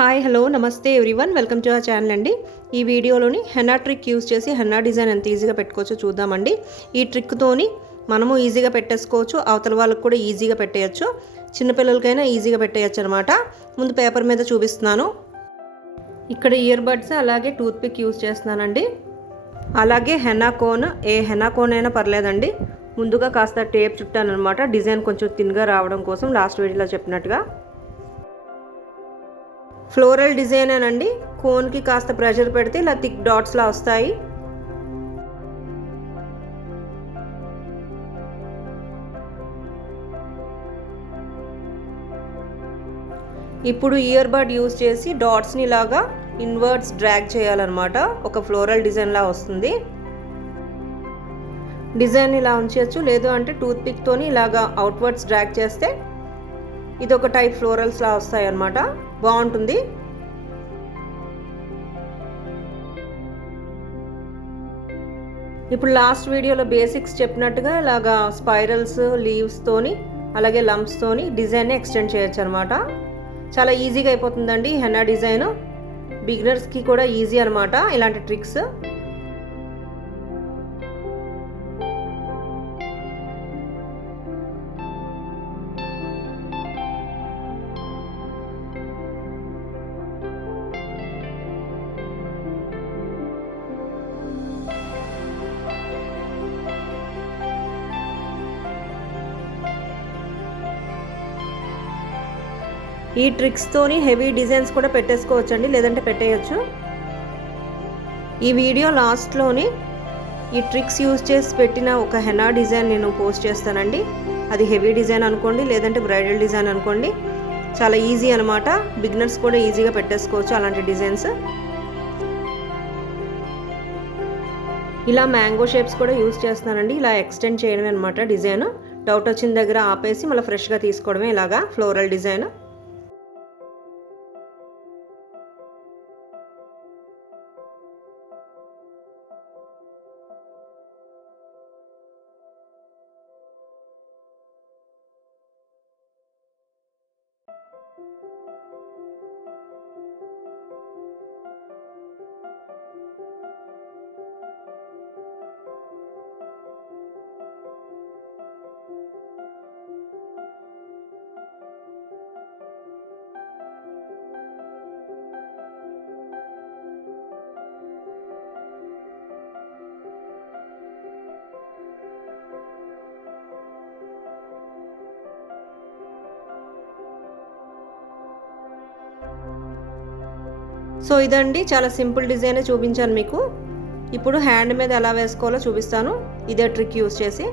Hi hello నమస్తే everyone welcome to our channel అండి. ఈ వీడియోలోని హెన్నా ట్రిక్ యూస్ చేసి హెన్నా డిజైన్ ఎంత ఈజీగా పెట్టుకోవచ్చో చూద్దామండి. ఈ ట్రిక్తోని మనము ఈజీగా పెట్టేసుకోవచ్చు, అవతల వాళ్ళకు కూడా ఈజీగా పెట్టేయచ్చు, చిన్నపిల్లలకైనా ఈజీగా పెట్టేయచ్చు అనమాట. ముందు పేపర్ మీద చూపిస్తున్నాను. ఇక్కడ ఇయర్ బడ్స్ అలాగే టూత్ పిక్ యూస్ చేస్తున్నానండి. అలాగే హెన్నా కోన్, ఏ హెన్నా కోన్ అయినా పర్లేదండి. ముందుగా కాస్త టేప్ చుట్టాను అనమాట, డిజైన్ కొంచెం థిన్గా రావడం కోసం, లాస్ట్ వీడియోలో చెప్పినట్టుగా. ఫ్లోరల్ డిజైన్ అనండి, కోన్కి కాస్త ప్రెషర్ పెడితే ఇలా థిక్ డాట్స్లా వస్తాయి. ఇప్పుడు ఇయర్ బడ్ యూస్ చేసి డాట్స్ని ఇలాగా ఇన్వర్డ్స్ డ్రాగ్ చేయాలన్నమాట. ఒక ఫ్లోరల్ డిజైన్లా వస్తుంది. డిజైన్ ఇలా ఉంచవచ్చు, లేదు అంటే టూత్ పిక్తోని ఇలాగా అవుట్వర్డ్స్ డ్రాగ్ చేస్తే ఇది ఒక టైప్ ఫ్లోరల్స్లా వస్తాయి అన్నమాట. బాగుంటుంది. ఇప్పుడు లాస్ట్ వీడియోలో బేసిక్స్ చెప్పినట్టుగా ఇలాగా స్పైరల్స్, లీవ్స్తోని అలాగే లంప్స్తోని డిజైన్ని ఎక్స్టెండ్ చేయొచ్చు అనమాట. చాలా ఈజీగా అయిపోతుందండి హెన్నా డిజైన్. బిగినర్స్కి కూడా ఈజీ అనమాట ఇలాంటి ట్రిక్స్. ఈ ట్రిక్స్తోని హెవీ డిజైన్స్ కూడా పెట్టేసుకోవచ్చండి, లేదంటే పెట్టేయచ్చు. ఈ వీడియో లాస్ట్లోని ఈ ట్రిక్స్ యూజ్ చేసి పెట్టిన ఒక హెన్నా డిజైన్ నేను పోస్ట్ చేస్తానండి. అది హెవీ డిజైన్ అనుకోండి, లేదంటే బ్రైడల్ డిజైన్ అనుకోండి. చాలా ఈజీ అనమాట, బిగినర్స్ కూడా ఈజీగా పెట్టేసుకోవచ్చు అలాంటి డిజైన్స్. ఇలా మ్యాంగో షేప్స్ కూడా యూజ్ చేస్తున్నానండి. ఇలా ఎక్స్టెండ్ చేయడమే అనమాట డిజైన్. డౌట్ వచ్చిన దగ్గర ఆపేసి మళ్ళీ ఫ్రెష్గా తీసుకోవడమే ఇలాగా ఫ్లోరల్ డిజైన్. సో ఇదండి, చాలా సింపుల్ డిజైనే చూపించాను మీకు. ఇప్పుడు హ్యాండ్ మీద ఎలా వేసుకోవాలో చూపిస్తాను ఇదే ట్రిక్ యూస్ చేసి.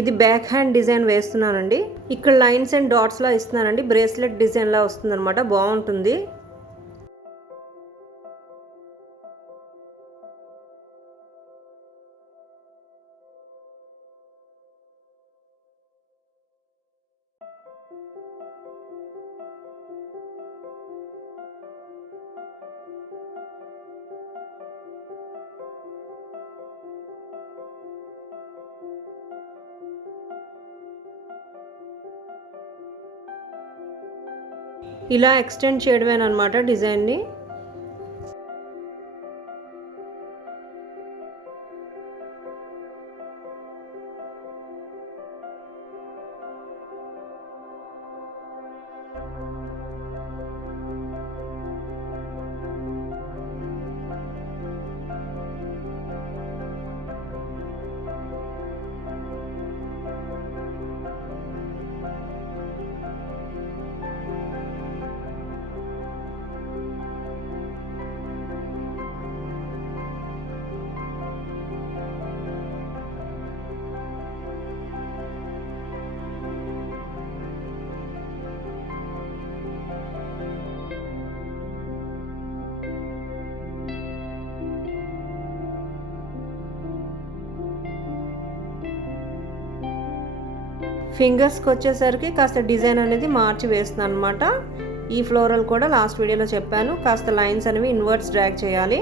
ఇది బ్యాక్ హ్యాండ్ డిజైన్ వేస్తున్నానండి. ఇక్కడ లైన్స్ అండ్ డాట్స్లా ఇస్తున్నానండి, బ్రేస్లెట్ డిజైన్లా వస్తుంది అనమాట. బాగుంటుంది. ఇలా ఎక్స్టెండ్ చేయడమేనమాట డిజైన్ని. ఫింగర్స్కి వచ్చేసరికి కాస్త డిజైన్ అనేది మార్చి వేస్తున్నాను అనమాట. ఈ ఫ్లోరల్ కూడా లాస్ట్ వీడియోలో చెప్పాను, కాస్త లైన్స్ అనేవి ఇన్వర్ట్స్ డ్రాగ్ చేయాలి.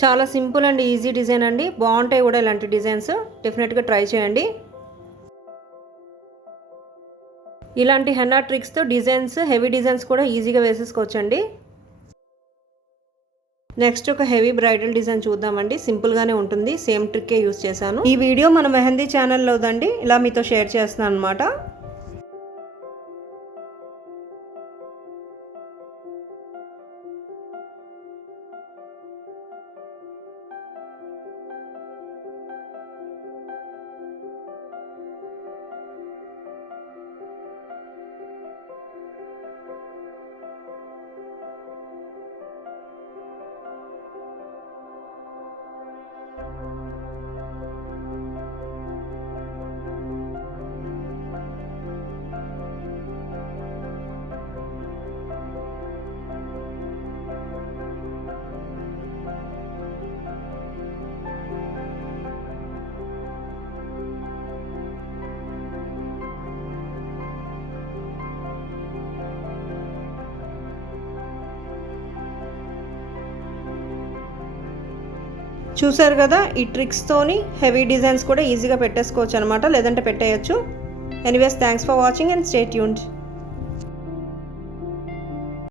చాలా సింపుల్ అండ్ ఈజీ డిజైన్ అండి, బాగుంటాయి కూడా ఇలాంటి డిజైన్స్. డెఫినెట్గా ట్రై చేయండి. ఇలాంటి హెన్నా ట్రిక్స్తో డిజైన్స్, హెవీ డిజైన్స్ కూడా ఈజీగా వేసేసుకోవచ్చండి. నెక్స్ట్ ఒక హెవీ బ్రైడల్ డిజైన్ చూద్దామండి. సింపుల్గానే ఉంటుంది, సేమ్ ట్రిక్కే యూస్ చేశాను. ఈ వీడియో మన మెహందీ ఛానల్లోదండి, ఇలా మీతో షేర్ చేస్తున్నాను అనమాట. చూసారు కదా, ఈ ట్రిక్స్తోని హెవీ డిజైన్స్ కూడా ఈజీగా పెట్టేసుకోవచ్చు అనమాట, లేదంటే పెట్టేయచ్చు. Anyways, thanks for watching and stay tuned.